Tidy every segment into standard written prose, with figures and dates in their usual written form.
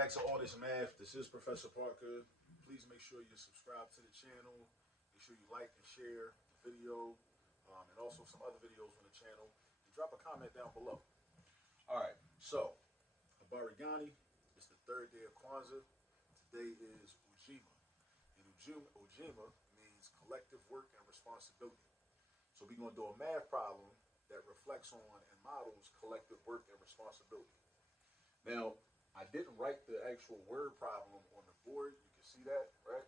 back to All This Math. This is Professor Parker. Please make sure you subscribe to the channel. Make sure you like and share the video, and also some other videos on the channel. And drop a comment down below. All right, so Habarigani, it's the third day of Kwanzaa. Today is Ujima. And Ujima means collective work and responsibility. So we're going to do a math problem that reflects on and models collective work and responsibility. Now, I didn't write the actual word problem on the board. You can see that, right?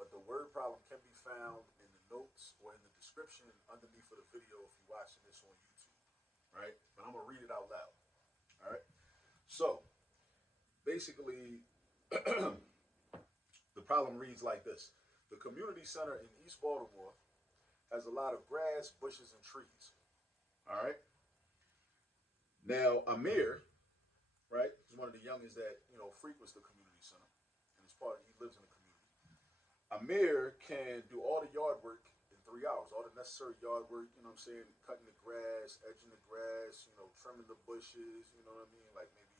But the word problem can be found in the notes or in the description underneath of the video if you're watching this on YouTube, right? But I'm going to read it out loud, all right? So, basically, the problem reads like this. The community center in East Baltimore has a lot of grass, bushes, and trees, all right? Now, Amir, right, he's one of the youngest that, frequents the community center, and he lives in the community. Amir can do all the yard work in 3 hours, all the necessary yard work, cutting the grass, edging the grass, trimming the bushes, like maybe,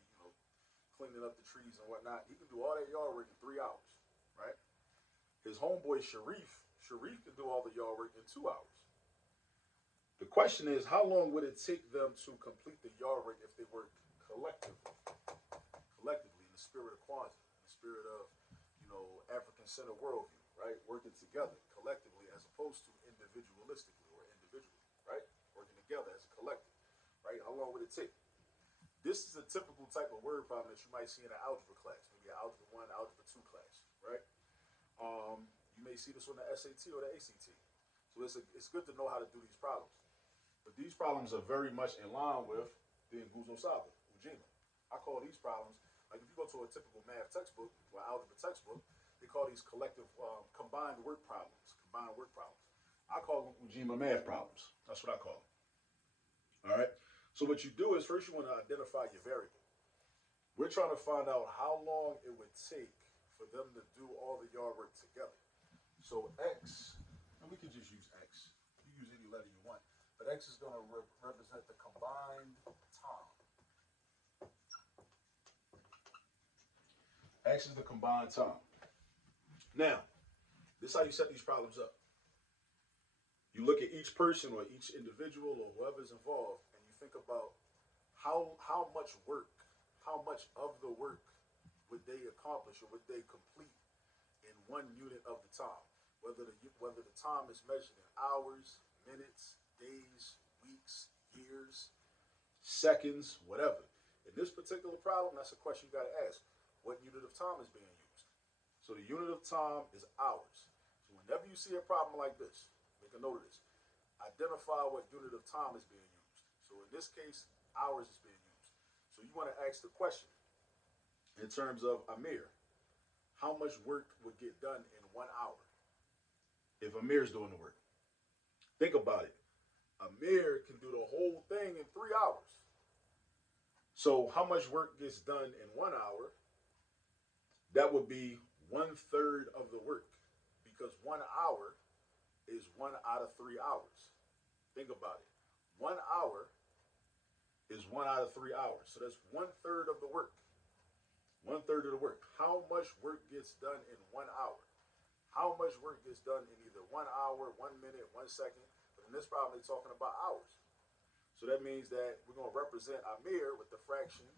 cleaning up the trees and whatnot. He can do all that yard work in 3 hours, right? His homeboy Sharif can do all the yard work in 2 hours. The question is, how long would it take them to complete the yard work if they work collectively in the spirit of Kwanzaa, in the spirit of, African Center worldview, right? Working together collectively as opposed to individualistically or individually, right? Working together as a collective, right? How long would it take? This is a typical type of word problem that you might see in an algebra class, maybe an algebra 1, algebra 2 class, right? You may see this on the SAT or the ACT. So it's good to know how to do these problems. But these problems are very much in line with the Nguzo Saba, Ujima. I call these problems, like if you go to a typical math textbook or algebra textbook, they call these collective combined work problems. I call them Ujima math problems. That's what I call them. All right. So what you do is first you want to identify your variable. We're trying to find out how long it would take for them to do all the yard work together. So X, and we can just use X. You use any letter you want. But X is going to represent the combined time. X is the combined time. Now, this is how you set these problems up. You look at each person or each individual or whoever's involved, and you think about how much work, how much of the work would they accomplish or would they complete in 1 unit of the time. Whether the time is measured in hours, minutes, days, weeks, years, seconds, whatever. In this particular problem, that's a question you got to ask. What unit of time is being used? So the unit of time is hours. So whenever you see a problem like this, make a note of this. Identify what unit of time is being used. So in this case, hours is being used. So you want to ask the question in terms of Amir. How much work would get done in 1 hour if Amir's doing the work? Think about it. Amir can do the whole thing in 3 hours. So how much work gets done in 1 hour? That would be 1/3 of the work, because 1 hour is 1 out of 3 hours. Think about it. 1 hour is 1 out of 3 hours. So that's 1/3 of the work. 1/3 of the work. How much work gets done in 1 hour? How much work gets done in either 1 hour, 1 minute, 1 second? But in this problem, they're talking about hours. So that means that we're going to represent Amir with the fraction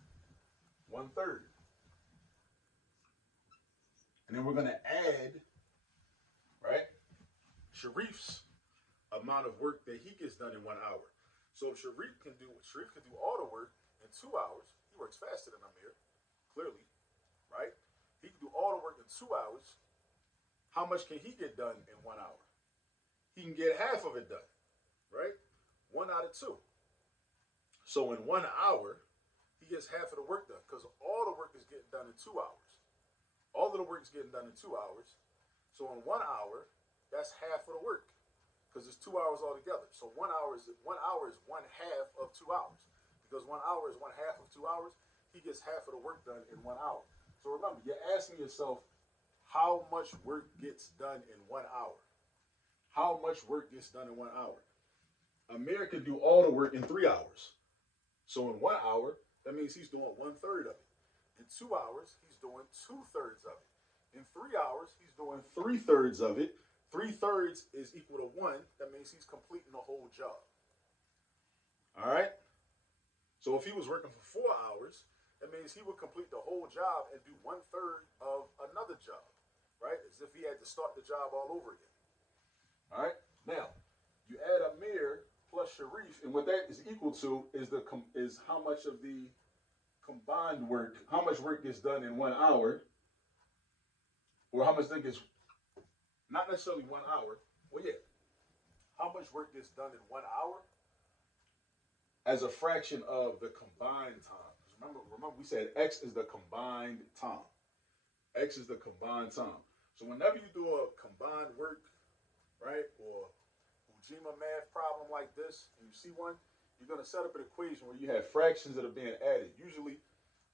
1/3. And then we're going to add, right, Sharif's amount of work that he gets done in 1 hour. So if Sharif can do all the work in 2 hours, he works faster than Amir, clearly, right? He can do all the work in 2 hours. How much can he get done in 1 hour? He can get half of it done, right? 1 out of 2. So in 1 hour, he gets half of the work done because all the work is getting done in 2 hours. All of the work is getting done in 2 hours. So in 1 hour, that's half of the work because it's 2 hours altogether. So 1 hour is 1 half of 2 hours. Because 1 hour is 1/2 of 2 hours, he gets half of the work done in 1 hour. So remember, you're asking yourself, how much work gets done in 1 hour? How much work gets done in 1 hour? Amir can do all the work in 3 hours. So in 1 hour, that means he's doing 1/3 of it. In 2 hours, he's doing 2/3 of it. In 3 hours, he's doing 3/3 of it. 3/3 is equal to 1. That means he's completing the whole job. All right? So if he was working for 4 hours, that means he would complete the whole job and do 1/3 of another job, right? As if he had to start the job all over again. All right? Now, you add Amir plus Sharif, and what that is equal to is how much of the combined work, how much work gets done in 1 hour, or how much gets, not necessarily 1 hour, well, yeah, how much work gets done in 1 hour as a fraction of the combined time. Remember, we said X is the combined time. X is the combined time. So whenever you do a combined work, right, or Ujima Math problem like this, and you see one, you're going to set up an equation where you have fractions that are being added. Usually,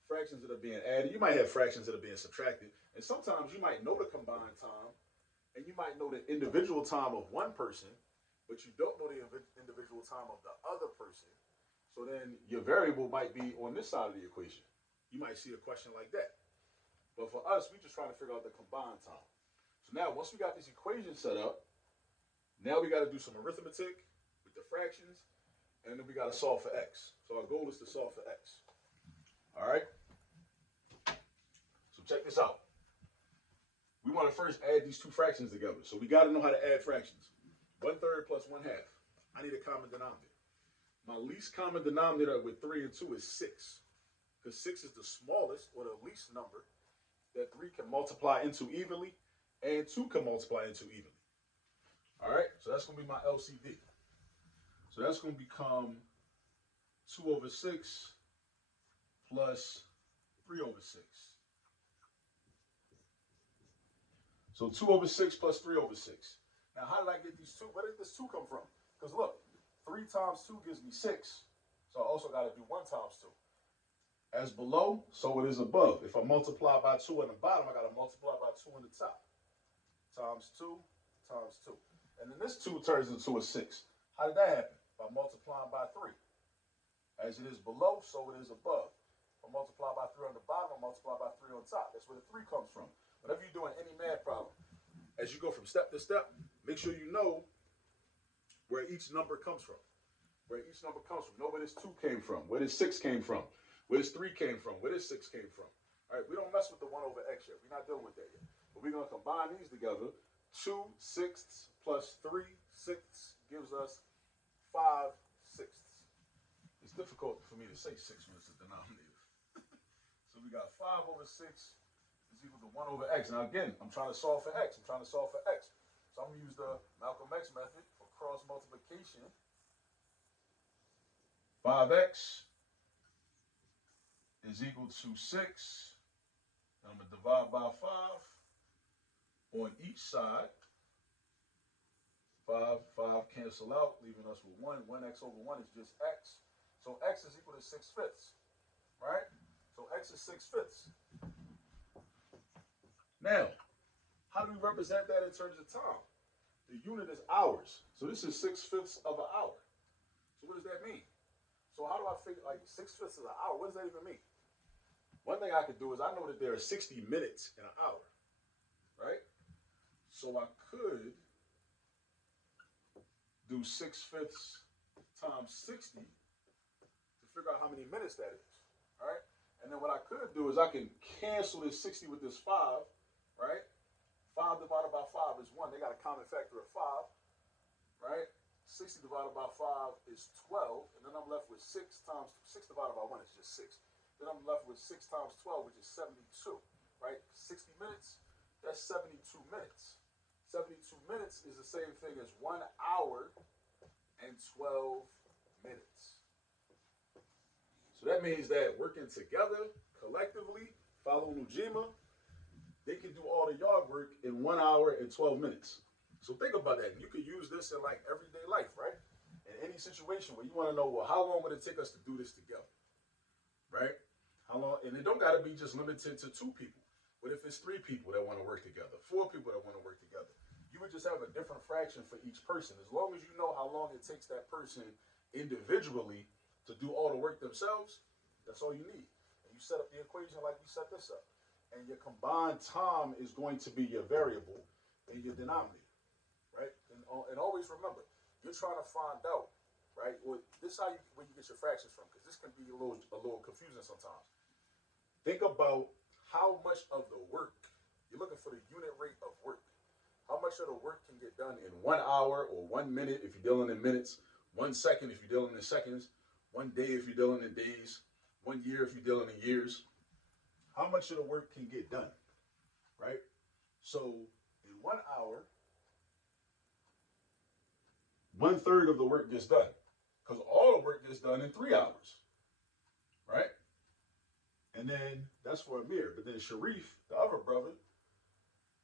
fractions that are being added. You might have fractions that are being subtracted. And sometimes you might know the combined time, and you might know the individual time of one person, but you don't know the individual time of the other person. So then your variable might be on this side of the equation. You might see a question like that. But for us, we're just trying to figure out the combined time. So now, once we got this equation set up, now we got to do some arithmetic with the fractions, and then we got to solve for x. So our goal is to solve for x. All right? So check this out. We want to first add these two fractions together. So we got to know how to add fractions. 1/3 plus 1/2. I need a common denominator. My least common denominator with 3 and 2 is 6. Because 6 is the smallest or the least number that 3 can multiply into evenly and 2 can multiply into evenly. All right, so that's going to be my LCD. So that's going to become 2/6 plus 3/6. So 2/6 plus 3/6. Now, how did I get these two? Where did this 2 come from? Because look, 3 times 2 gives me 6. So I also got to do 1 times 2. As below, so it is above. If I multiply by 2 on the bottom, I got to multiply by 2 on the top. Times 2 times 2. And then this 2 turns into a 6. How did that happen? By multiplying by 3. As it is below, so it is above. If I multiply by 3 on the bottom, I multiply by 3 on top. That's where the 3 comes from. Whenever you're doing any math problem, as you go from step to step, make sure you know where each number comes from. Where each number comes from. Know where this 2 came from. Where this 6 came from. Where this 3 came from. Where this 6 came from. All right, we don't mess with the 1/x yet. We're not dealing with that yet. But we're going to combine these together. 2/6 plus 3/6 gives us 5/6. It's difficult for me to say 6 when it's a denominator. So we got 5/6 is equal to 1/x. Now again, I'm trying to solve for x. So I'm going to use the Malcolm X method for cross multiplication. 5x is equal to 6. I'm going to divide by 5 on each side. 5 cancel out, leaving us with 1. 1x over 1 is just x. So x is equal to 6/5, right? So x is 6/5. Now, how do we represent that in terms of time? The unit is hours. So this is 6/5 of an hour. So what does that mean? So how do I figure, like 6/5 of an hour, what does that even mean? One thing I could do is I know that there are 60 minutes in an hour, right? So I could do 6/5 times 60 to figure out how many minutes that is, all right? And then what I could do is I can cancel this 60 with this 5, right? 5 divided by 5 is 1. They got a common factor of 5, right? 60 divided by 5 is 12, and then I'm left with 6 times 6 divided by 1 is just 6. Then I'm left with 6 times 12, which is 72, right? 60 minutes, that's 72 minutes. 72 minutes is the same thing as 1 hour and 12 minutes. So that means that working together, collectively, following Ujima, they can do all the yard work in 1 hour and 12 minutes. So think about that. You could use this in like everyday life, right? In any situation where you want to know, well, how long would it take us to do this together, right? How long? And it don't got to be just limited to 2 people. What if it's 3 people that want to work together, 4 people that want to work together? You would just have a different fraction for each person. As long as you know how long it takes that person individually to do all the work themselves, that's all you need. And you set up the equation like we set this up. And your combined time is going to be your variable in your denominator, right? And always remember, you're trying to find out, right? Well, this is how where you get your fractions from, because this can be a little confusing sometimes. Think about how much of the work, you're looking for the unit rate of work. How much of the work can get done in 1 hour or 1 minute if you're dealing in minutes, 1 second if you're dealing in seconds, 1 day if you're dealing in days, 1 year if you're dealing in years. How much of the work can get done, right? So in 1 hour, 1/3 of the work gets done, because all the work gets done in 3 hours, right? And then that's for Amir. But then Sharif, the other brother,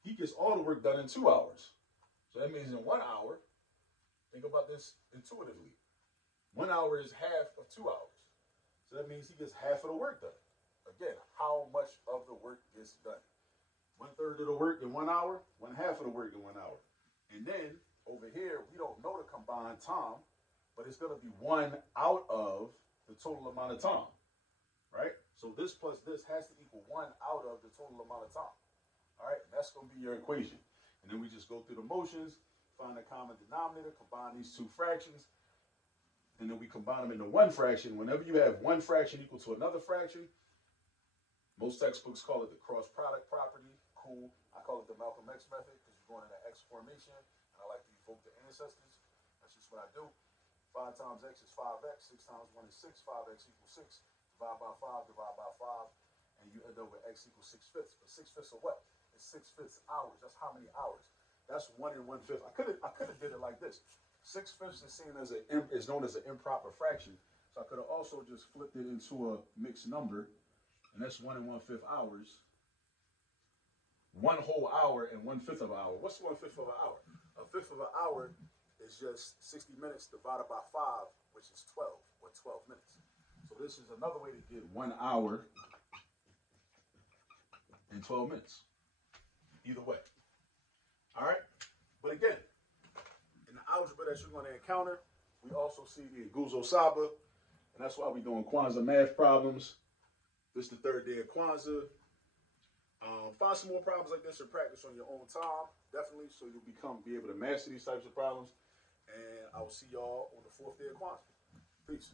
he gets all the work done in 2 hours. So that means in 1 hour, think about this intuitively. 1 hour is half of 2 hours. So that means he gets half of the work done. Again, how much of the work gets done? 1/3 of the work in 1 hour, 1/2 of the work in 1 hour. And then over here, we don't know the combined time, but it's going to be 1 out of the total amount of time, right? So this plus this has to equal 1 out of the total amount of time. All right, and that's going to be your equation. And then we just go through the motions, find the common denominator, combine these two fractions, and then we combine them into one fraction. Whenever you have one fraction equal to another fraction, most textbooks call it the cross product property. Cool. I call it the Malcolm X method because you're going into X formation, and I like to evoke the ancestors. That's just what I do. 5 times X is 5X. 6 times 1 is 6. 5X equals 6. Divide by 5, divide by 5, and you end up with X equals 6/5. But 6/5 of what? It's 6/5 hours. That's how many hours? That's 1 and 1/5. I could have did it like this. 6/5 is seen as is known as an improper fraction. So I could have also just flipped it into a mixed number, and that's 1 and 1/5 hours. 1 whole hour and 1/5 of an hour. What's 1/5 of an hour? 1/5 of an hour is just 60 minutes divided by 5, which is 12 or 12 minutes. So this is another way to get 1 hour and 12 minutes. Either way. All right. But again, in the algebra that you're going to encounter, we also see the Guzo Saba, and that's why we're doing Kwanzaa math problems. This is the 3rd day of Kwanzaa. Find some more problems like this and practice on your own time, definitely, so you'll be able to master these types of problems. And I will see y'all on the 4th day of Kwanzaa. Peace.